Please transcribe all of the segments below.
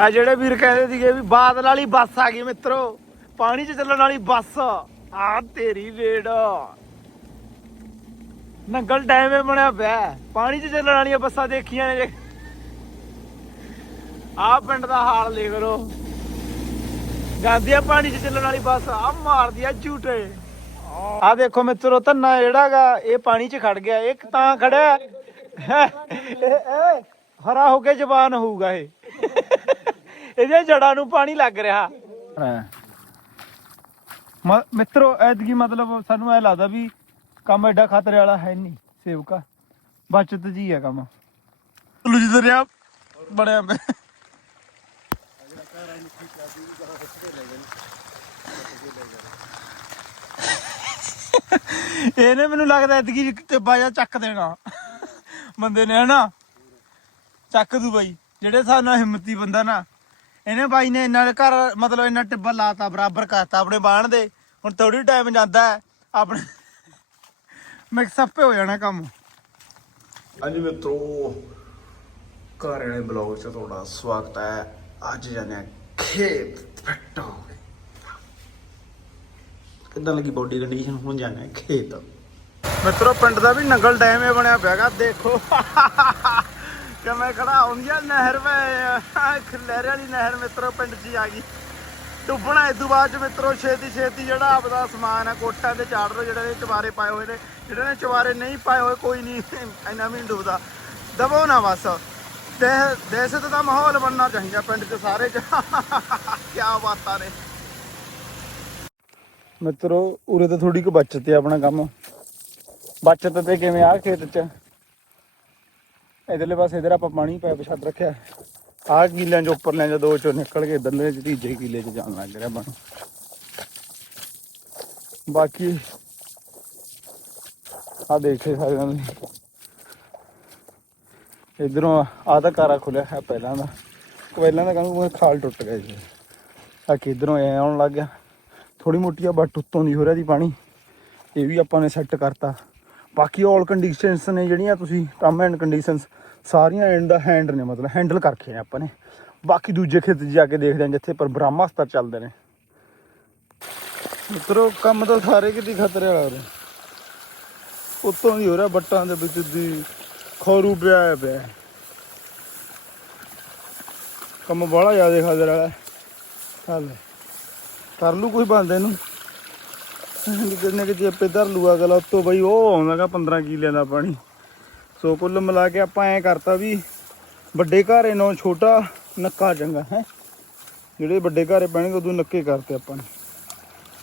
ਆ ਜਿਹੜੇ ਵੀਰ ਕਹਿੰਦੇ ਸੀਗੇ ਵੀ ਬਾਦਲ ਵਾਲੀ ਬੱਸ ਆ ਗਈ ਮਿੱਤਰੋ, ਪਾਣੀ 'ਚ ਚੱਲਣ ਵਾਲੀ ਬੱਸ। ਆ ਤੇਰੀ ਵੇੜ ਨੰਗਲ ਡੈਮ ਬਣਿਆ ਪਿਆ। ਪਾਣੀ 'ਚ ਚੱਲਣ ਵਾਲੀਆਂ ਬੱਸਾਂ ਦੇਖੀਆਂ ਨੇ। ਆ ਪਿੰਡ ਦਾ ਹਾਲ ਦੇਖ ਲੋ ਜਾਂਦੀ ਆ ਪਾਣੀ 'ਚ ਚੱਲਣ ਵਾਲੀ ਬੱਸ ਆ ਮਾਰਦੀ ਆ ਝੂਟੇ। ਆ ਦੇਖੋ ਮਿੱਤਰੋ, ਧੰਨਾ ਜਿਹੜਾਗਾ, ਇਹ ਪਾਣੀ 'ਚ ਖੜ ਗਿਆ। ਇਹ ਤਾਂ ਖੜਿਆ। ਹਰਾ ਹੋ ਕੇ ਜਵਾਨ ਹੋਊਗਾ ਇਹ। ਇਹਦੇ ਜੜਾਂ ਨੂੰ ਪਾਣੀ ਲੱਗ ਰਿਹਾ। ਮ- ਮਿੱਤਰੋ ਐਤਕੀ ਮਤਲਬ ਸਾਨੂੰ ਐ ਲੱਗਦਾ ਵੀ ਕੰਮ ਐਡਾ ਖਤਰੇ ਵਾਲਾ ਹੈ ਨਹੀਂ ਸੇਵਕਾ। ਬਚਤ ਜੀ ਆ ਕੰਮ। ਲੂ ਜੀ ਦਰਿਆ ਬੜਿਆ ਮੈਂ। ਇਹਨੇ ਮੈਨੂੰ ਲੱਗਦਾ ਐਤਕੀ ਤੇ ਬਾਜਾ ਚੱਕ ਦੇਣਾ। ਬੰਦੇ ਨੇ ਹਨਾ? ਚੱਕ ਦੂ ਬਾਈ। ਜਿਹੜੇ ਨਾਲ ਹਿੰਮਤੀ ਬੰਦਾ ਨਾ। ਇਹਨੇ ਬਾਈ ਨੇ ਇਹਨਾਂ ਦੇ ਘਰ ਮਤਲਬ ਇਹਨਾਂ ਟਿੱਬਾ ਲਾਤਾ ਬਰਾਬਰ ਕਰਤਾ ਆਪਣੇ ਬਾਣ ਦੇ। ਹੁਣ ਥੋੜੀ ਟਾਈਮ ਜਾਂਦਾ ਹੈ ਆਪਣੇ ਮਿਕਸ ਅਪ ਹੋ ਜਾਣਾ ਕੰਮ। ਹਾਂਜੀ ਮਿੱਤਰੋ ਘਰ ਵਾਲੇ ਬਲੌਗ 'ਚ ਤੁਹਾਡਾ ਸਵਾਗਤ ਹੈ। ਅੱਜ ਆ ਖੇਤ ਫੱਟੋ ਕਿੱਦਾਂ ਲੱਗੀ ਬੋਡੀ ਕੰਡੀਸ਼ਨ ਹੁਣ ਹੈ ਖੇਤ। ਮਿੱਤਰੋ ਪਿੰਡ ਦਾ ਵੀ ਨੰਗਲ ਡੈਮ ਇਹ ਬਣਿਆ ਪਿਆਗਾ ਦੇਖੋ। ਕਿਵੇਂ ਖੜਾ ਹੁੰਦੀ ਨਹਿਰ ਮੈਂ ਖਲੇਰੇ ਵਾਲੀ ਨਹਿਰ ਮਿੱਤਰੋ, ਪਿੰਡ 'ਚ ਆ ਗਈ। ਡੁੱਬਣਾ ਇਸ ਤੋਂ ਬਾਅਦ ਮਿੱਤਰੋ, ਛੇਤੀ ਛੇਤੀ ਜਿਹੜਾ ਆਪਦਾ ਸਮਾਨ ਆ, ਕੋਠਿਆਂ ਤੇ ਚਾੜ ਲਓ, ਜਿਹੜੇ ਚਵਾਰੇ ਪਾਏ ਹੋਏ ਨੇ। ਜਿਹੜੇ ਨੇ ਚਵਾਰੇ ਨਹੀਂ ਪਾਏ ਹੋਏ, ਕੋਈ ਨਹੀਂ, ਇੰਨਾ ਵੀ ਡੁੱਬਦਾ। ਦਬੋ ਨਾ ਬਸ। ਦੇ ਦੇਸ਼ਤ ਦਾ ਮਾਹੌਲ ਬਣਨਾ ਚਾਹੀਦਾ ਪਿੰਡ 'ਚ ਸਾਰੇ 'ਚ। ਕੀ ਬਾਤਾਂ ਨੇ। ਮਿੱਤਰੋ, ਉਰੇ ਤਾਂ ਥੋੜੀ ਕੁ ਬਚਤ ਹੈ ਆਪਣਾ ਕੰਮ। ਬਚਤ ਤੇ ਕਿਵੇਂ ਆ ਖੇਤ 'ਚ? ਇਧਰਲੇ ਪਾਸੇ ਇਧਰ ਆਪਾਂ ਪਾਣੀ ਪਾਇਪ ਛੱਡ ਰੱਖਿਆ। ਆਹ ਕਿੱਲਿਆਂ 'ਚ ਉੱਪਰ ਲੈਂ ਦੋ ਚੋਂ ਨਿਕਲ ਕੇ ਇਧਰਲੇ 'ਚ ਤੀਜੇ ਕਿੱਲੇ 'ਚ ਜਾਣ ਲੱਗ ਰਿਹਾ ਬਣ। ਬਾਕੀ ਆ ਦੇਖੇ ਸਾਰਿਆਂ ਨੇ। ਇਧਰੋਂ ਆ ਤਾਂ ਕਾਰਾ ਖੁੱਲਿਆ ਹੈ ਪਹਿਲਾਂ ਦਾ। ਪਹਿਲਾਂ ਦਾ ਕਹਿੰਦਾ ਖਾਲ ਟੁੱਟ ਗਿਆ ਜੀ ਆ ਕਿ ਇਧਰੋਂ ਐ ਆਉਣ ਲੱਗ ਗਿਆ। ਥੋੜੀ ਮੋਟੀ ਆ, ਬਟ ਉੱਤੋਂ ਦੀ ਹੋ ਰਿਹਾ ਦੀ ਪਾਣੀ। ਇਹ ਵੀ ਆਪਾਂ ਨੇ ਸੈੱਟ ਕਰਤਾ। ਬਾਕੀ ਆਲ ਕੰਡੀਸ਼ਨਸ ਨੇ ਜਿਹੜੀਆਂ ਤੁਸੀਂ ਟਰਮ ਐਂਡ ਕੰਡੀਸ਼ਨਸ ਸਾਰੀਆਂ ਐਂਡ ਦਾ ਹੈਂਡ ਨੇ, ਮਤਲਬ ਹੈਂਡਲ ਕਰਕੇ ਨੇ ਆਪਾਂ ਨੇ। ਬਾਕੀ ਦੂਜੇ ਖੇਤ ਜਾ ਕੇ ਦੇਖਦੇ ਹਾਂ ਜਿੱਥੇ ਪਰ ਬ੍ਰਹਮਾਸਤਰ ਚੱਲਦੇ ਨੇ। ਮਿੱਤਰੋ, ਕੰਮ ਤਾਂ ਸਾਰੇ ਕਿਤੇ ਖਤਰੇ ਵਾਲਾ ਹੋ ਰਿਹਾ। ਉੱਤੋਂ ਦੀ ਹੋ ਰਿਹਾ ਬੱਟਾਂ ਦੇ ਵਿੱਚ ਦੀ ਖੋਰੂ ਪਿਆ ਹੈ ਪਿਆ। ਕੰਮ ਬੜਾ ਜ਼ਿਆਦਾ ਖਤਰੇ ਵਾਲਾ ਹੈ। ਕਰ ਲੂ ਕੋਈ ਬੰਦੇ ਨੂੰ ਕਿੰਨੇ ਕਿ ਚੇਪੇ ਧਰ ਲੂਆ ਗਲਾ ਉੱਤੋਂ ਬਈ ਉਹ ਆਉਂਦਾਗਾ 15 ਕਿਲਿਆਂ ਦਾ ਪਾਣੀ। ਸੋ ਕੁੱਲ ਮਿਲਾ ਕੇ ਆਪਾਂ ਐ ਕਰਤਾ ਵੀ ਵੱਡੇ ਘਾਰੇ ਨੂੰ ਛੋਟਾ ਨੱਕਾ ਚੰਗਾ ਹੈ। ਜਿਹੜੇ ਵੱਡੇ ਘਾਰੇ ਪੈਣਗੇ ਉਦੋਂ ਨੱਕੇ ਕਰਤੇ ਆਪਾਂ ਨੇ।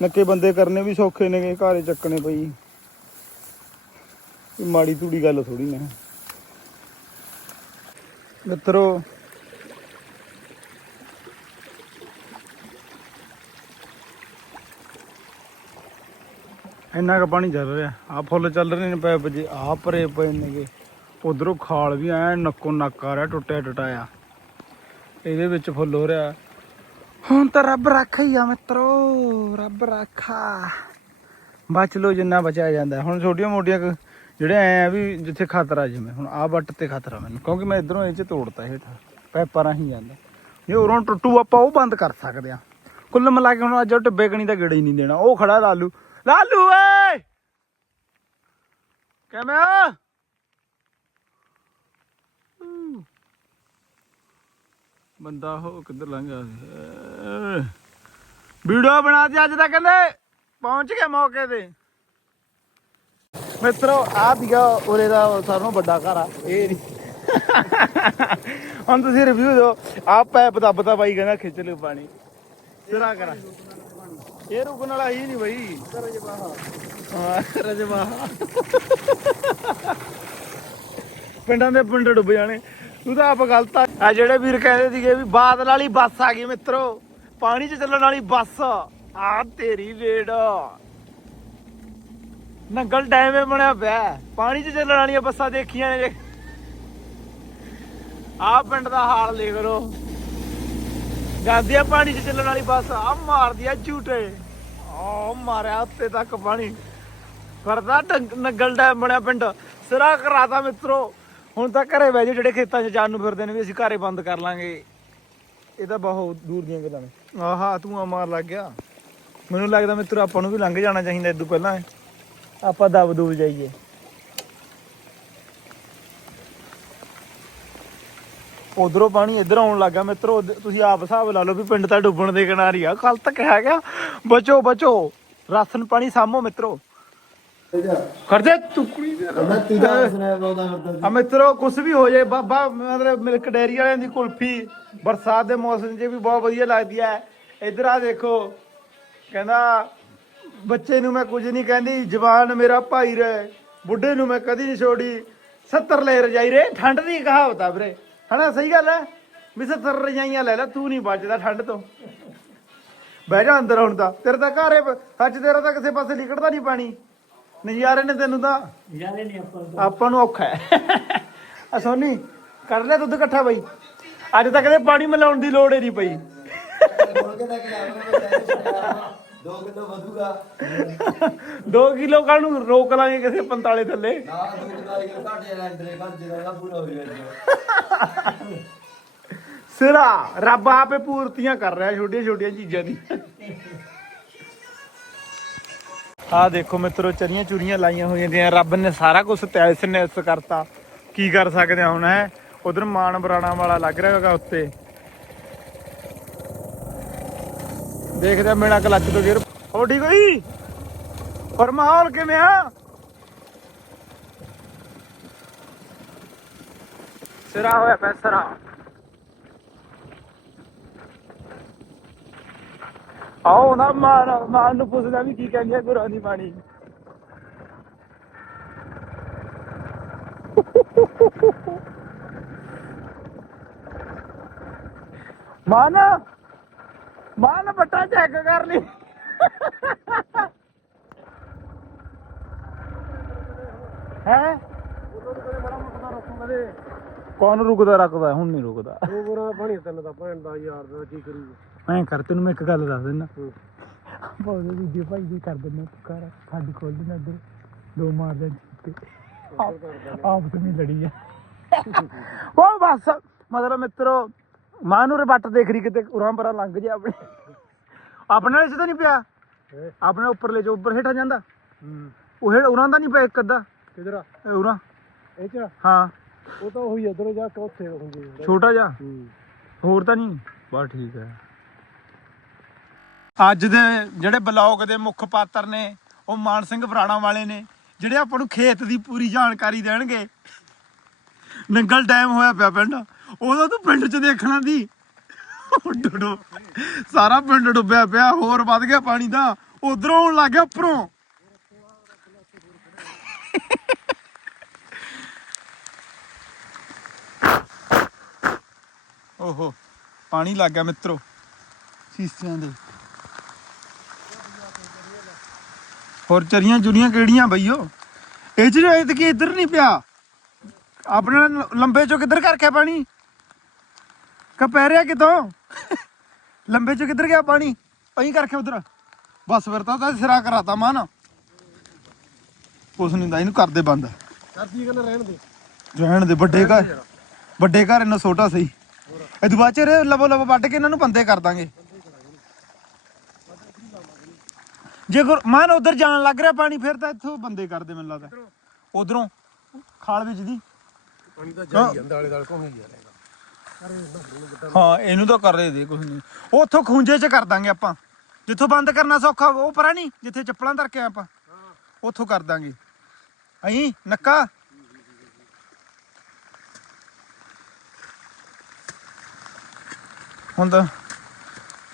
ਨੱਕੇ ਬੰਦੇ ਕਰਨੇ ਵੀ ਸੌਖੇ ਨੇਗੇ ਘਾਰੇ ਚੱਕਣੇ ਪਈ। ਇਹ ਮਾੜੀ ਤੂੜੀ ਗੱਲ ਥੋੜੀ ਨੇ। ਮਿੱਤਰੋ ਇੰਨਾ ਕੁ ਪਾਣੀ ਚੱਲ ਰਿਹਾ। ਆ ਫੁੱਲ ਚੱਲ ਰਹੇ ਨੇ ਪੈਪ ਜੇ ਆ ਭਰੇ ਪਏ ਨੇਗੇ। ਉਧਰੋਂ ਖਾਲ ਵੀ ਐ ਨੱਕੋ ਨੱਕ ਆ ਰਿਹਾ, ਟੁੱਟਿਆ ਟਟਾਇਆ। ਇਹਦੇ ਵਿੱਚ ਫੁੱਲ ਹੋ ਰਿਹਾ। ਹੁਣ ਤਾਂ ਰੱਬ ਰਾਖਾ ਹੀ ਆ ਮਿੱਤਰੋ, ਰੱਬ ਰਾਖਾ। ਬਚ ਲੋ ਜਿੰਨਾ ਬਚਿਆ ਜਾਂਦਾ। ਹੁਣ ਛੋਟੀਆਂ ਮੋਟੀਆਂ ਜਿਹੜੇ ਐ ਵੀ ਜਿੱਥੇ ਖਤਰਾ ਜਿਵੇਂ, ਹੁਣ ਆ ਵੱਟ ਤੇ ਖਤਰਾ ਮੈਨੂੰ, ਕਿਉਂਕਿ ਮੈਂ ਇਧਰੋਂ ਇਹ ਚ ਤੋੜਤਾ ਹੇਠ, ਪੈਪਾਂ ਰਾਹੀਂ ਜਾਂਦਾ। ਜੇ ਉਰੋਂ ਟੁੱਟੂ ਆਪਾਂ ਉਹ ਬੰਦ ਕਰ ਸਕਦੇ ਆ। ਕੁੱਲ ਮਿਲਾ ਕੇ ਹੁਣ ਅੱਜ ਉਹ ਟਿੱਬੇ ਕਣੀ ਦਾ ਗੇੜਾ ਹੀ ਨਹੀਂ ਦੇਣਾ, ਉਹ ਖੜਾ ਲਾਲੂ। ਲਾਲੂ, ਓਏ! ਕਿਵੇਂ ਆ? ਬੰਦਾ ਹੋ ਕਿੱਧਰ ਲੰਘ ਵੀਡੀਓ ਬਣਾ ਅੱਜ ਤਾਂ ਕਹਿੰਦੇ ਪਹੁੰਚ ਗਏ ਮੌਕੇ ਤੇ। ਮਿੱਤਰੋ ਆ ਦੀਗਾ ਉਰੇ ਦਾ ਸਾਰੋਂ ਵੱਡਾ ਘਰ ਆ, ਇਹ ਨਹੀਂ। ਹੁਣ ਤੁਸੀਂ ਰਿਵਿਊ ਦਿਓ ਆ ਪੈਪ ਦੱਬਦਾ ਬਾਈ ਕਹਿੰਦਾ ਖਿੱਚ ਲਿਓ ਪਾਣੀ। ਸਿਰਾ ਕਰਾ। ਇਹ ਰੁਕਣ ਵਾਲਾ ਹੀ ਨਹੀਂ ਬਈ। ਰਜਵਾਹਾ। ਰਜਵਾਹਾ। ਪਿੰਡਾਂ ਦੇ ਪਿੰਡ ਡੁੱਬ ਜਾਣੇ। ਤੂੰ ਤਾਂ ਆਪ ਗਲਤ ਆ। ਆ ਜਿਹੜੇ ਵੀਰ ਕਹਿੰਦੇ ਸੀਗੇ ਵੀ ਬਾਦਲ ਵਾਲੀ ਬੱਸ ਆ ਗਈ ਮਿੱਤਰੋ ਪਾਣੀ 'ਚ ਚੱਲਣ ਵਾਲੀ ਬੱਸ। ਆ ਤੇਰੀ ਵੇੜ ਨੰਗਲ ਡੈਮ ਏ ਬਣਿਆ ਪਿਆ। ਹੈ। ਪਾਣੀ 'ਚ ਚੱਲਣ ਵਾਲੀਆਂ ਬੱਸਾਂ ਦੇਖੀਆਂ ਨੇ ਜੇ। ਆ ਪਿੰਡ ਦਾ ਹਾਲ ਦੇਖ ਲੋ ਜਾਂਦੀ ਆ ਪਾਣੀ 'ਚ ਚੱਲਣ ਵਾਲੀ ਬੱਸ ਆ ਮਾਰਦੀ ਆ ਝੂਟੇ। ਆ ਮਾਰਿਆ ਉੱਤੇ ਤੱਕ ਪਾਣੀ। ਕਰਦਾ ਨੰਗਲ ਡੈਮ ਬਣਿਆ ਪਿੰਡ। ਸਿਰਾ ਕਰਾਤਾ ਮਿੱਤਰੋ। ਹੁਣ ਤਾਂ ਘਰੇ ਬਹਿ ਜਾਓ, ਜਿਹੜੇ ਖੇਤਾਂ 'ਚ ਜਾਣ ਨੂੰ ਫਿਰਦੇ ਨੇ ਵੀ ਅਸੀਂ ਘਰੇ ਬੰਦ ਕਰ ਲਾਂਗੇ। ਇਹ ਤਾਂ ਬਹੁਤ ਦੂਰ ਦੀਆਂ ਗੱਲਾਂ ਨੇ। ਆਹਾ, ਤੂੰ ਆ ਮਾਰ ਲੱਗ ਗਿਆ। ਮੈਨੂੰ ਲੱਗਦਾ ਮਿੱਤਰ, ਆਪਾਂ ਨੂੰ ਵੀ ਲੰਘ ਜਾਣਾ ਚਾਹੀਦਾ ਇਦੋਂ ਪਹਿਲਾਂ। ਆਪਾਂ ਦਬ ਦੂਬ ਜਾਈਏ। ਉਧਰੋਂ ਪਾਣੀ ਇੱਧਰ ਆਉਣ ਲੱਗਾ ਮਿੱਤਰੋ ਤੁਸੀਂ ਆਪ ਹਿਸਾਬ ਲਾ ਲਓ ਵੀ ਪਿੰਡ ਤਾਂ ਡੁੱਬਣ ਦੇ ਕਿਨਾਰੀ ਆ। ਕੱਲ ਤੱਕ ਹੈਗਾ। ਬਚੋ ਬਚੋ। ਰਾਸ਼ਨ ਪਾਣੀ ਸਾਮੋ ਮਿੱਤਰੋ। ਕਰਦੇ ਟੁਕੜੀ ਦੇ ਮੈਂ ਤੀਜਾ ਸਨੈਪ ਆਉਂਦਾ ਫਿਰਦਾ ਆ ਮਿੱਤਰੋ ਕੁਛ ਵੀ ਹੋ ਜਾਏ ਬਾਬਾ ਮਤਲਬ ਮਿਲਕ ਡੈਰੀ ਵਾਲਿਆਂ ਦੀ ਕੁਲਫੀ ਬਰਸਾਤ ਦੇ ਮੌਸਮ 'ਚ ਵੀ ਬਹੁਤ ਵਧੀਆ ਲੱਗਦੀ ਹੈ। ਇਧਰ ਆ ਦੇਖੋ ਕਹਿੰਦਾ ਬੱਚੇ ਨੂੰ ਮੈਂ ਕੁਝ ਨਹੀਂ ਕਹਿੰਦੀ ਜਵਾਨ ਮੇਰਾ ਭਾਈ ਰਹੇ ਬੁੱਢੇ ਨੂੰ ਮੈਂ ਕਦੀ ਨਹੀਂ ਛੋੜੀ। 70 ਲੈ ਰਜਾਈ ਰੇ ਠੰਡ ਦੀ ਕਹਾਵਤ ਆ ਵੀਰੇ। ਹਨਾ ਸਹੀ ਗੱਲ ਹੈ? ਵੀ 70 ਰਜਾਈਆਂ ਲੈ ਲੈ ਤੂੰ ਨਹੀਂ ਬਚਦਾ ਠੰਡ ਤੋਂ। ਬਹਿ ਜਾ ਅੰਦਰ ਹੁਣ ਤਾਂ। ਤੇਰੇ ਤਾਂ ਘਰ ਹੈ ਸੱਚ ਤੇਰਾ ਤਾਂ ਕਿਸੇ ਪਾਸੇ ਲਿਕੜਦਾ ਨਹੀਂ ਪਾਣੀ। ਨਜ਼ਾਰੇ ਨੇ ਤੈਨੂੰ ਤਾਂ। ਯਾਰੇ ਨਹੀਂ ਆਪਾਂ ਆਪਾਂ ਨੂੰ ਔਖਾ ਹੈ। ਆ ਸੋਨੀ ਕਰ ਲੈ ਦੁੱਧ ਇਕੱਠਾ ਬਈ। ਅੱਜ ਤੱਕ ਕਦੇ ਪਾਣੀ ਮਿਲਾਉਣ ਦੀ ਲੋੜ ਹੀ ਨਹੀਂ ਪਈ। 2 ਕਿਲੋ ਵਧੂਗਾ। 2 ਕਿਲੋ ਕੱਲ ਨੂੰ ਰੋਕ ਲਾਂਗੇ ਕਿਸੇ 45 ਥੱਲੇ। ਨਾ 2 ਕਿਲੋ ਆਈ ਘੱਟ ਜਾਣਾ ਅੰਦਰੇ ਘੱਟ ਜਾਣਾ ਪੂਰਾ ਹੋ ਜਾਣਾ ਸਿਰਾ ਰੱਬ ਆਪੇ ਪੂਰਤੀਆਂ ਕਰ ਰਿਹਾ ਛੋਟੀਆਂ ਛੋਟੀਆਂ ਚੀਜ਼ਾਂ ਦੀ। ਆ ਦੇਖੋ ਮਿੱਤਰੋ ਚਰੀਆਂ ਚੂਰੀਆਂ ਲਾਈਆਂ ਹੋਈਆਂ ਦੀਆਂ ਰੱਬ ਨੇ ਸਾਰਾ ਕੁਝ ਤੈਸ ਨੈਸ ਕਰਤਾ। ਕੀ ਕਰ ਸਕਦੇ ਹੁਣ ਹੈ? ਉਧਰ ਮਾਨ ਬਰਾਣਾ ਵਾਲਾ ਲੱਗ ਰਿਹਾ ਹੈਗਾ ਉੱਤੇ। ਦੇਖਦੇ ਆ ਮੇਰਾ ਕਲੱਚ ਤੋਂ ਗਿਰ ਹੋ ਠੀਕ ਹੋਈ ਪਰ ਮਾਹੌਲ ਕਿਵੇਂ ਆ? ਸਿਰਾ ਹੋਇਆ ਪਿਆ ਸਿਰਾ। ਆਓ ਨਾ ਮਾਰ ਮਾਰ ਨੂੰ ਪੁੱਛਦਾ ਵੀ ਕੀ ਕਹਿੰਦੀ ਹੈ ਗੁਰਾਂ ਦੀ ਬਾਣੀ। ਮਾਨ ਮਾਨ ਬੱਟਾ ਚੈੱਕ ਕਰ ਲਈ। ਹੈ? ਕੌਣ ਰੁਕਦਾ ਰੱਖਦਾ? ਹੁਣ ਨਹੀਂ ਰੁਕਦਾ। ਉਹ ਬੁਰਾ ਪਾਣੀ ਤੈਨੂੰ ਤਾਂ ਭੈਣ ਦਾ ਯਾਰ ਦਾ ਕੀ ਕਰੂਗਾ ਮੈਂ ਕਰ ਤੈਨੂੰ ਮੈਂ ਇੱਕ ਗੱਲ ਦੱਸ ਦਿੰਦਾ ਬਹੁਤ ਵੀਡੀਓ ਭਾਈ ਦੀ ਕਰ ਦਿੰਦਾ ਤੂੰ ਕਰ ਸਾਡੀ ਖੋਲ ਦੇਣਾ ਇੱਧਰ। ਦੋ ਮਾਰ ਦੇ ਤੇ ਆਪ ਤੇ ਨਹੀਂ ਲੜੀ ਆ। ਉਹ ਬਸ। ਮਤਲਬ ਮਿੱਤਰੋ ਮਾਂ ਨੂੰ ਰਬੱਟ ਦੇਖ ਰਹੀ ਕਿਤੇ ਉਰਾਂ ਪਰਾਂ ਲੰਘ ਜਾ ਆਪਣੇ। ਆਪਣੇ ਵਾਲੇ ਚ ਤਾਂ ਨਹੀਂ ਪਿਆ। ਆਪਣੇ ਉੱਪਰਲੇ ਚ ਉੱਪਰ ਹੇਠਾਂ ਜਾਂਦਾ। ਹੂੰ। ਉਹ ਹੇਠ ਉਰਾਂ ਦਾ ਨਹੀਂ ਪਿਆ ਇੱਕ ਅੱਧਾ। ਕਿਧਰ ਇਹ ਉਰਾਂ। ਇਹ ਚ ਹਾਂ। ਉਹ ਤਾਂ ਉਹੀ ਇਧਰੋਂ ਜਾ ਕੇ ਉੱਥੇ ਹੁੰਦੀ ਛੋਟਾ ਹੂੰ। ਹੋਰ ਤਾਂ ਨਹੀਂ। ਬਸ ਠੀਕ ਹੈ। ਅੱਜ ਦੇ ਜਿਹੜੇ ਬਲੌਗ ਦੇ ਮੁੱਖ ਪਾਤਰ ਨੇ ਉਹ ਮਾਨ ਸਿੰਘ ਬਰਾੜਾ ਵਾਲੇ ਨੇ ਜਿਹੜੇ ਆਪਾਂ ਨੂੰ ਖੇਤ ਦੀ ਪੂਰੀ ਜਾਣਕਾਰੀ ਦੇਣਗੇ। ਨੰਗਲ ਡੈਮ ਹੋਇਆ ਪਿਆ ਪਿੰਡ। ਉਦੋਂ ਤੂੰ ਪਿੰਡ 'ਚ ਦੇਖਣਾ ਦੀ। ਡੁੱਡੋ। ਸਾਰਾ ਪਿੰਡ ਡੁੱਬਿਆ ਪਿਆ, ਹੋਰ ਵੱਧ ਗਿਆ ਪਾਣੀ ਦਾ। ਉਧਰੋਂ ਆਉਣ ਲੱਗ ਗਿਆ, ਉੱਪਰੋਂ। ਓਹੋ, ਪਾਣੀ ਲੱਗ ਗਿਆ ਮਿੱਤਰੋ, ਸੀਸਿਆਂ ਦੇ। ਹੋਰ ਚਰੀਆਂ ਜੁਰੀਆਂ ਕਿਹੜੀਆਂ ਬਈਓ? ਇਹ ਚ ਇਹ ਕਿ ਇੱਧਰ ਨਹੀਂ ਪਿਆ? ਆਪਣੇ ਲੰਬੇ ਚੋਂ ਕਿੱਧਰ ਕਰਕੇ ਪਾਣੀ? ਕਿ ਪੈ ਰਿਹਾ ਕਿਤੋਂ? ਲੰਬੇ ਚੋਂ ਕਿੱਧਰ ਗਿਆ ਪਾਣੀ? ਅਹੀਂ ਕਰਕੇ ਉਧਰ। ਬਸ ਫਿਰ ਤਾਂ ਤਾਂ ਸਿਰਾ ਕਰਾਤਾ ਮਾਨ। ਕੁਛ ਨਹੀਂ ਦਾ ਇਹਨੂੰ ਕਰਦੇ ਬੰਦ। ਕਰਦੀ ਗੱਲ ਰਹਿਣ ਦੇ। ਰਹਿਣ ਦੇ ਵੱਡੇ ਘਰ। ਵੱਡੇ ਘਰ ਇਹਨਾਂ ਛੋਟਾ ਸਹੀ ਇਹ ਬਾਅਦ ਚ ਇਹ ਲਵੋ ਲਵੋ ਵੱਢ ਕੇ ਇਹਨਾਂ ਨੂੰ ਬੰਦੇ ਕਰ ਦਾਂਗੇ। ਜੇ ਗੁਰ- ਮਾਨ ਉਧਰ ਜਾਣ ਲੱਗ ਰਿਹਾ ਪਾਣੀ ਫਿਰ ਤਾਂ ਇੱਥੋਂ ਬੰਦੇ ਕਰਦੇ ਮੈਨੂੰ ਲੱਗਦਾ। ਉਧਰੋਂ। ਖਾਲ ਵਿੱਚ ਦੀ। ਪਾਣੀ ਤਾਂ ਜਾਈ ਜਾਂਦਾ ਆਲੇ ਦਾਲੇ ਘੁੰਮੀ ਜਾ ਹਾਂ, ਇਹਨੂੰ ਤਾਂ ਕਰ ਰਹੇ ਦੇ ਕੁਝ ਨਹੀਂ। ਉਹ ਉੱਥੋਂ ਖੂੰਜੇ 'ਚ ਕਰ ਦਾਂਗੇ ਆਪਾਂ। ਜਿੱਥੋਂ ਬੰਦ ਕਰਨਾ ਸੌਖਾ, ਉਹ ਪਰਾਂ ਨਹੀਂ, ਜਿੱਥੇ ਚੱਪਲਾਂ ਧਰ ਕੇ ਆਏ ਆਪਾਂ। ਉੱਥੋਂ ਕਰ ਦਾਂਗੇ। ਅਹੀਂ, ਨੱਕਾ? ਹੁਣ ਤਾਂ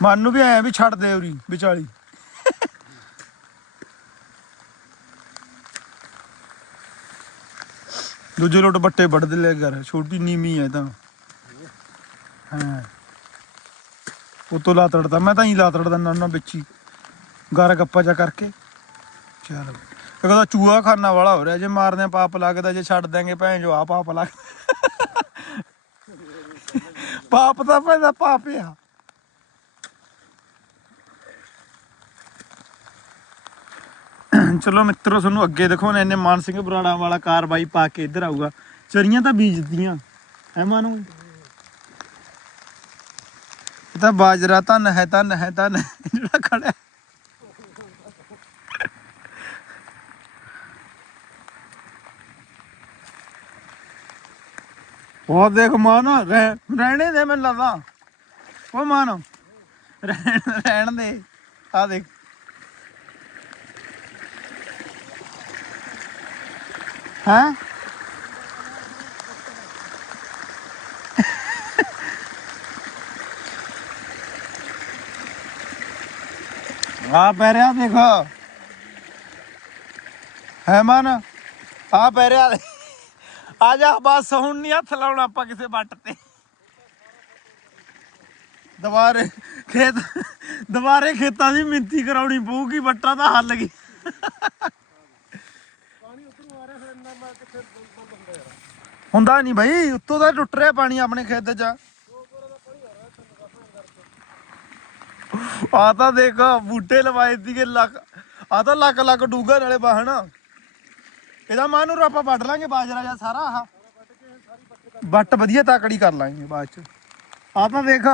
ਮਨ ਨੂੰ ਵੀ ਆਇਆ ਵੀ ਛੱਡ ਦੇ ਉਰੀ, ਵਿਚਾਲੀ। ਦੂਜੇ ਰੋਟ ਬੱਟੇ ਵੱਢ ਲੈ ਘਰ ਛੋਟੀ ਨੀਵੀਂ ਹੈ ਤਾਂ। ਹਾਂ। ਉਤੋਂ ਲਾ ਤੜਦਾ, ਮੈਂ ਤਾਂ ਹੀ ਲਾ ਤੜਦਾ ਨਾ ਨਾ ਵਿੱਚ ਹੀ। ਗਾਰ ਗੱਪਾ ਜਾ ਕਰਕੇ। ਚਲ। ਕਹਿੰਦਾ ਚੂਹਾ ਖਾਨਾ ਵਾਲਾ ਹੋ ਰਿਹਾ, ਜੇ ਮਾਰਦੇ ਆ ਪਾਪ ਲੱਗਦਾ, ਜੇ ਛੱਡ ਦਾਂਗੇ ਭੈਣ ਜੋ ਆ ਪਾਪ ਲੱਗ ਪਾਪ ਤਾਂ ਪੈਦਾ ਪਾਪ ਆ। ਚਲੋ ਮਿੱਤਰੋ, ਤੁਹਾਨੂੰ ਅੱਗੇ ਦਿਖਾਉਣੇ ਨੇ ਮਾਨ ਸਿੰਘ ਬਰਾੜਾ ਵਾਲਾ ਕਾਰਵਾਈ ਪਾ ਕੇ ਇੱਧਰ ਆਊਗਾ। ਚਰੀਆਂ ਤਾਂ ਬੀਜਦੀਆਂ ਐ ਮਾਨੂੰ ਇਹ ਤਾਂ ਬਾਜਰਾ ਧਨ ਹੈ ਧਨ ਹੈ ਧਨ ਹੈ, ਜਿਹੜਾ ਖੜਾ ਉਹ ਦੇਖ ਮਾਨ ਰਹਿਣੇ ਦੇ ਮੈਨੂੰ ਲੱਗਦਾ। ਉਹ ਮਾਨ ਰਹਿਣ ਦੇ। ਆ ਦੇਖ। ਹੈ? ਆ ਪੈ ਰਿਹਾ ਦੇਖੋ। ਹੈ ਮਨ ਆ ਪੈ ਰਿਹਾ ਆ ਜਾ, ਬਸ ਹੁਣ ਨਹੀਂ ਹੱਥ ਲਾਉਣਾ ਆਪਾਂ ਕਿਸੇ ਵੱਟ ਤੇ। ਦੁਬਾਰੇ ਖੇਤ, ਦੁਬਾਰੇ ਖੇਤਾਂ ਦੀ ਮਿੰਤੀ ਕਰਾਉਣੀ ਪਊਗੀ, ਵੱਟਾਂ ਦਾ ਹੱਲ ਗਈ। ਹੁੰਦਾ ਨਹੀਂ ਭਾਈ ਉੱਤੋਂ ਦਾ ਟੁੱਟ ਰਿਹਾ ਪਾਣੀ ਆਪਣੇ ਖੇਤ 'ਚ। ਆ ਤਾਂ ਦੇਖ, ਬੂਟੇ ਲਵਾਏ ਸੀਗੇ ਲੱਕ ਆ ਤਾਂ ਲੱਕ ਲੱਕ ਡੂੰਘਾ ਨਾਲੇ ਬਾਹਣ ਇਹਦਾ ਮਾਂ ਆਪਾਂ ਵੱਢ ਲਾਂਗੇ ਬਾਜਰਾ ਜਾਂ ਸਾਰਾ ਆਹ। ਵੱਟ ਵਧੀਆ ਤਾਕੜੀ ਕਰ ਲਾਂਗੇ ਬਾਅਦ ਚ। ਆ ਤਾਂ ਦੇਖ,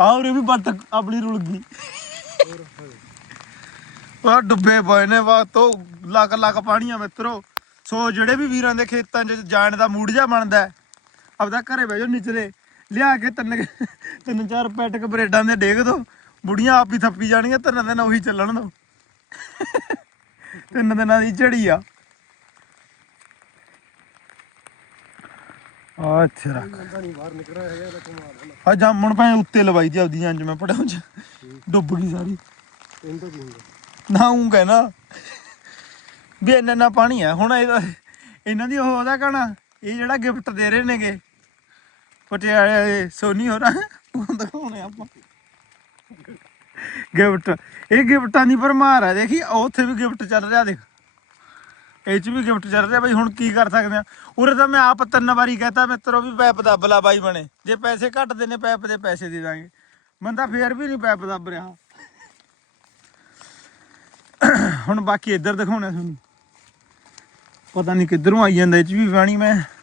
ਆ ਉਰੇ ਵੀ ਵੱਟ ਆਪਣੀ ਰੁਲ ਗਈ। ਆ ਡੁੱਬੇ ਪਏ ਨੇ ਵਾ ਤੋ ਲੱਕ ਲੱਕ ਪਾਣੀਆਂ ਮਿੱਤਰੋ। ਸੋ ਜਿਹੜੇ ਵੀ ਵੀਰਾਂ ਦੇ ਖੇਤਾਂ 'ਚ ਜਾਣ ਦਾ ਮੂਡ ਜਾ ਬਣਦਾ ਆਪਦਾ ਘਰੇ ਬਹਿ ਜਾਓ ਨਿਚਲੇ। ਲਿਆ ਕੇ ਤਿੰਨ ਤਿੰਨ ਚਾਰ ਪੈਟਕ ਬਰੇਡਾਂ ਦੇ ਡੇਗ ਦੋ। ਬੁੜੀਆਂ ਆਪ ਹੀ ਥੱਪੀ ਜਾਣਗੀਆਂ ਤਿੰਨ ਦਿਨ ਉਹੀ ਚੱਲਣ ਦੋ। ਤਿੰਨ ਦਿਨਾਂ ਦੀ ਝੜੀ ਆ। ਆ ਇੱਥੇ ਰੱਖ। ਆ ਜਾਮਣ ਭਾਵੇਂ ਉੱਤੇ ਲਵਾਈ ਦੀ ਆਪਦੀ ਜੰਜ ਮੈਂ ਪੜਾਉਂ ਚ ਡੁੱਬ ਗਈ ਸਾਰੀ। ਨਾ ਹੂੰ ਕਹਿਣਾ ਵੀ ਇੰਨਾ ਨਾ ਪਾਣੀ ਆ। ਹੁਣ ਇਹਦਾ ਇਹਨਾਂ ਦੀ ਉਹ ਉਹਦਾ ਕਹਣਾ, ਇਹ ਜਿਹੜਾ ਗਿਫਟ ਦੇ ਰਹੇ ਨੇਗੇ। ਪਟਿਆਲੇ ਵਾਲੇ ਸੋਨੀ ਹੋਰਾਂ ਉਹ ਦਿਖਾਉਣੇ ਆਪਾਂ। ਗਿਫਟ, ਇਹ ਗਿਫਟਾਂ ਦੀ ਭਰਮਾਰ ਆ, ਦੇਖੀ ਉੱਥੇ ਵੀ ਗਿਫਟ ਚੱਲ ਰਿਹਾ, ਦੇਖ। ਇਹ ਚ ਵੀ ਗਿਫਟ ਚੱਲ ਰਿਹਾ, ਬਈ ਹੁਣ ਕੀ ਕਰ ਸਕਦੇ ਆ। ਉਰੇ ਤਾਂ ਮੈਂ ਆਪ ਤਿੰਨ ਵਾਰੀ ਕਹਤਾ, ਮਿੱਤਰੋ, ਵੀ ਪੈਪ ਦੱਬ ਲਾ ਬਾਈ ਬਣੇ। ਜੇ ਪੈਸੇ ਘੱਟਦੇ ਨੇ, ਪੈਪ ਦੇ ਪੈਸੇ ਦੇ ਦਾਂਗੇ। ਬੰਦਾ ਫੇਰ ਵੀ ਨਹੀਂ ਪੈਪ ਦੱਬ ਰਿਹਾ। ਹੁਣ ਬਾਕੀ ਇੱਧਰ ਦਿਖਾਉਣਾ ਤੁਹਾਨੂੰ। ਪਤਾ ਨਹੀਂ ਕਿੱਧਰੋਂ ਆਈ ਜਾਂਦਾ, ਇਹ ਚ ਵੀ ਪਾਣੀ ਮੈਂ।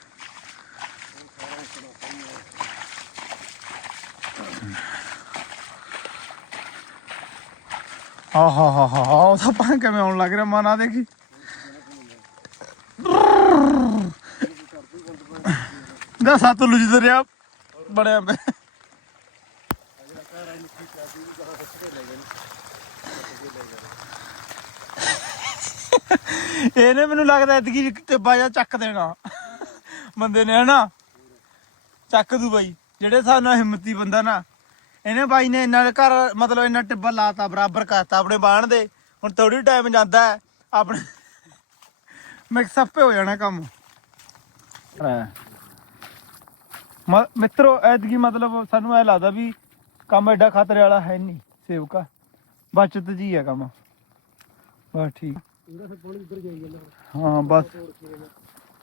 ਹਾ ਹਾ ਹਾ ਹਾ ਉਹ ਪਾਣੀ ਕਿਵੇਂ ਆਉਣ ਲੱਗ ਰਿਹਾ ਮਨਾ ਦੇਖੀ? ਦਾ ਸੱਤ ਲੁਜ ਦਰਿਆ ਬੜਿਆ ਮੈਂ ਇਹਨੇ ਮੈਨੂੰ ਲੱਗਦਾ ਐਤਕੀ ਟਿੱਬਾ ਜਾਂ ਚੱਕ ਦੇਣਾ। ਬੰਦੇ ਨੇ ਹਨਾ। ਚੱਕ ਦੂ ਬਾਈ। ਜਿਹੜੇ ਸਾਨੂੰ ਹਿੰਮਤੀ ਬੰਦਾ ਨਾ। ਇਹਨੇ ਬਾਈ ਨੇ ਇੰਨਾ ਘਰ ਮਤਲਬ ਇੰਨਾ ਟਿੱਬਾ ਲਾਤਾ ਬਰਾਬਰ ਕਰਤਾ ਆਪਣੇ ਬਾਣ ਦੇ। ਹੁਣ ਥੋੜੀ ਟਾਈਮ ਜਾਂਦਾ ਹੈ, ਆਪਣੇ ਮਿਕਸ ਅਪ ਹੋ ਜਾਣਾ ਕੰਮ। ਮਿੱਤਰੋ ਐਤਕੀ ਮਤਲਬ ਸਾਨੂੰ ਐ ਲੱਗਦਾ ਵੀ ਕੰਮ ਐਡਾ ਖਤਰੇ ਵਾਲਾ ਹੈ ਨਹੀਂ ਸੇਵਕਾ। ਬਚਤ ਜੀ ਹੈ ਕੰਮ। ਬਸ ਠੀਕ। ਹਾਂ ਬਸ।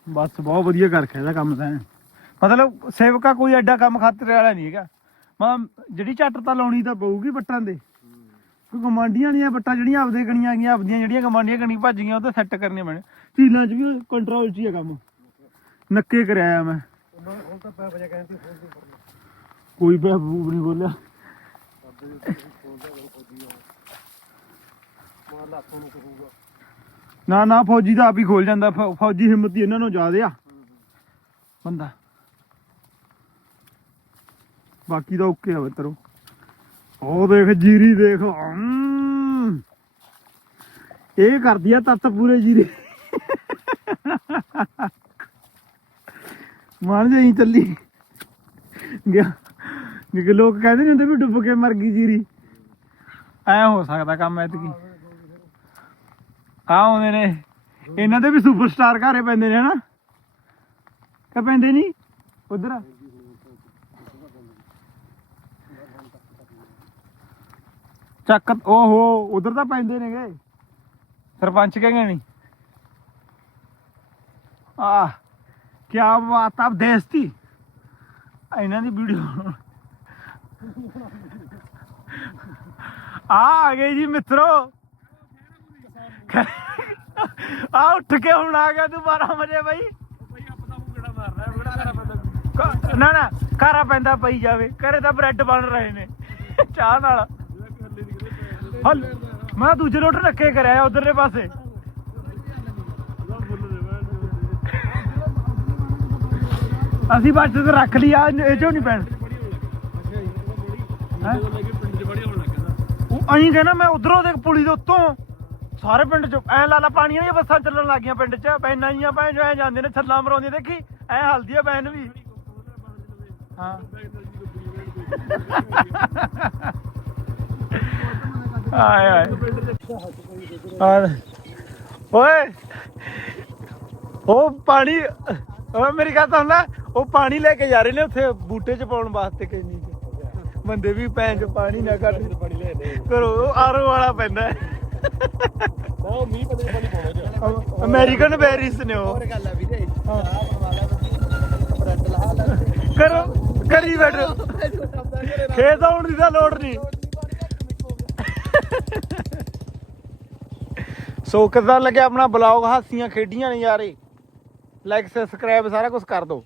ਬਸ ਬਹੁਤ ਵਧੀਆ ਕਰ ਰੱਖਿਆ ਕੰਮ ਤਾਂ। ਮਤਲਬ ਸੇਵਕਾ ਕੋਈ ਐਡਾ ਕੰਮ ਖਤਰੇ ਵਾਲਾ ਨਹੀਂ ਹੈਗਾ। ਮਤਲਬ ਜਿਹੜੀ ਝੱਟ ਤਾਂ ਲਾਉਣੀ ਤਾਂ ਪਊਗੀ ਬੱਟਾਂ ਦੇ। ਕੋਈ ਗਮਾਂਡੀਆਂ ਦੀਆਂ ਬੱਟਾਂ ਜਿਹੜੀਆਂ ਆਪਦੇ ਗਣੀਆਂ ਗਈਆਂ ਆਪਦੀਆਂ ਜਿਹੜੀਆਂ ਗਮਾਂਡੀਆਂ ਗਣੀ ਭੱਜ ਗਈਆਂ, ਉਹ ਤਾਂ ਸੈੱਟ ਕਰਨੀਆਂ ਪੈਣ ਚੀਲਾਂ 'ਚ ਵੀ ਕੰਟਰੋਲ 'ਚ ਹੀ ਆ ਕੰਮ। ਨੱਕੇ ਕਰਾਇਆ ਮੈਂ। ਕੋਈ ਬਹਿਬੂਬ ਨਹੀਂ ਬੋਲਿਆ। ਨਾ ਨਾ, ਫੌਜੀ ਦਾ ਆਪ ਹੀ ਖੋਲ ਜਾਂਦਾ। ਫੌ- ਫੌਜੀ ਹਿੰਮਤ ਹੀ ਇਹਨਾਂ ਨੂੰ ਜ਼ਿਆਦੇ ਆ। ਬੰਦਾ। ਬਾਕੀ ਤਾਂ ਓਕੇ ਆ ਮਿੱਤਰੋ। ਉਹ ਦੇਖ, ਜੀਰੀ ਦੇਖ, ਹਮ। ਇਹ ਕਰਦੀ ਆ ਤੱਤ ਪੂਰੇ ਜੀਰੀ। ਮਾਰ ਜਾਈ ਚੱਲੀ। ਗਿਆ। ਨਿਕ ਲੋਕ ਕਹਿੰਦੇ ਨੇ ਹੁੰਦੇ ਵੀ ਡੁੱਬ ਕੇ ਮਰ ਗਈ ਜੀਰੀ। ਐ ਹੋ ਸਕਦਾ ਕੰਮ ਐਤਕੀ। ਆ ਆਉਂਦੇ ਨੇ। ਇਹਨਾਂ ਦੇ ਵੀ ਸੁਪਰਸਟਾਰ ਘਰੇ ਪੈਂਦੇ ਨੇ, ਹਨਾ? ਕਿ ਪੈਂਦੇ ਨਹੀਂ ਉਧਰ ਚੱਕ, ਓਹੋ, ਉਧਰ ਤਾਂ ਪੈਂਦੇ ਨੇਗੇ। ਸਰਪੰਚ ਕਹਿੰਗੇ ਨਹੀਂ ਆ ਕੀ ਬਾਤ ਆਪ ਦੇਸਤੀ ਇਹਨਾਂ ਦੀ ਵੀਡੀਓ। ਆ ਆ ਗਏ ਜੀ ਮਿੱਤਰੋ। ਆ, ਉੱਠ ਕੇ ਹੁਣ ਆ ਗਿਆ ਤੂੰ 12 ਵਜੇ ਬਾਈ। ਬਈ ਨਾ ਨਾ ਖਾਰਾ ਪੈਂਦਾ ਪਈ ਜਾਵੇ। ਘਰੇ ਤਾਂ ਬ੍ਰੈਡ ਬਣ ਰਹੇ ਨੇ। ਚਾਹ ਨਾਲ। ਹਲ। ਮੈਂ ਦੂਜੇ ਲੋਟ ਰੱਖੇ ਕਰਿਆ ਉਧਰਲੇ ਪਾਸੇ। ਅਸੀਂ ਬੱਚ ਰੱਖ ਲਈ ਆ ਇਹ ਚੋਂ ਨਹੀਂ ਪੈਣ। ਉਹ ਅਹੀਂ ਕਹਿੰਦਾ ਮੈਂ ਉਧਰੋਂ ਦੇ ਪੁਲੀ ਦੇ ਉੱਤੋਂ। ਸਾਰੇ ਪਿੰਡ ਚ। ਐ ਲਾਲਾ ਪਾਣੀਆਂ ਦੀਆਂ ਬੱਸਾਂ ਚੱਲਣ ਲੱਗੀਆਂ ਪਿੰਡ ਚ। ਬੈਨਾਂ ਜੀਆਂ ਭੈਣ ਜੋ ਐ ਜਾਂਦੇ ਨੇ ਛੱਲਾਂ ਮਰਾਉਂਦੀਆਂ। ਦੇਖੀ, ਐ ਹਲਦੀ ਆ ਬੈਨ ਵੀ। ਹਾਂ। ਆਏ ਆਏ। ਓਏ, ਉਹ ਪਾਣੀ, ਓਏ, ਮੇਰੀ ਗੱਲ ਤਾਂ ਹੁੰਦਾ ਉਹ ਪਾਣੀ ਲੈ ਕੇ ਜਾ ਰਹੇ ਨੇ ਉੱਥੇ ਬੂਟੇ ਚ ਪਾਉਣ ਵਾਸਤੇ ਕੈਨੀ ਬੰਦੇ ਵੀ ਪੈਣ ਪਾਣੀ ਨਾ ਕੱਢ। ਪਾਣੀ ਲੈ ਨੇ ਕਰੋ ਆਰੋ ਵਾਲਾ ਪੈਂਦਾ। ਹੈ। ਨਾ ਉਹ ਮੀਂਹ ਪਤਾ ਨਹੀਂ ਪਾਣੀ ਪਾਉਣਾ ਅਮਰੀਕਨ ਬੈਰੀਸ ਨੇ ਉਹ। ਹੋਰ ਗੱਲ ਆ ਵੀਰੇ ਚਾਹ ਕਰੋ ਕਰੀ ਬੈਠੋ। ਖੇਤ ਆਉਣ ਦੀ ਤਾਂ ਲੋੜ ਨਹੀਂ। ਸੋ ਕਿਦਾਂ ਲੱਗਿਆ ਆਪਣਾ ਬਲੌਗ? ਹਾਸੀਆਂ ਖੇਡੀਆਂ ਨੇ ਯਾਰੇ। ਲਾਈਕ ਸਬਸਕ੍ਰਾਈਬ ਸਾਰਾ ਕੁਝ ਕਰ ਦਿਓ।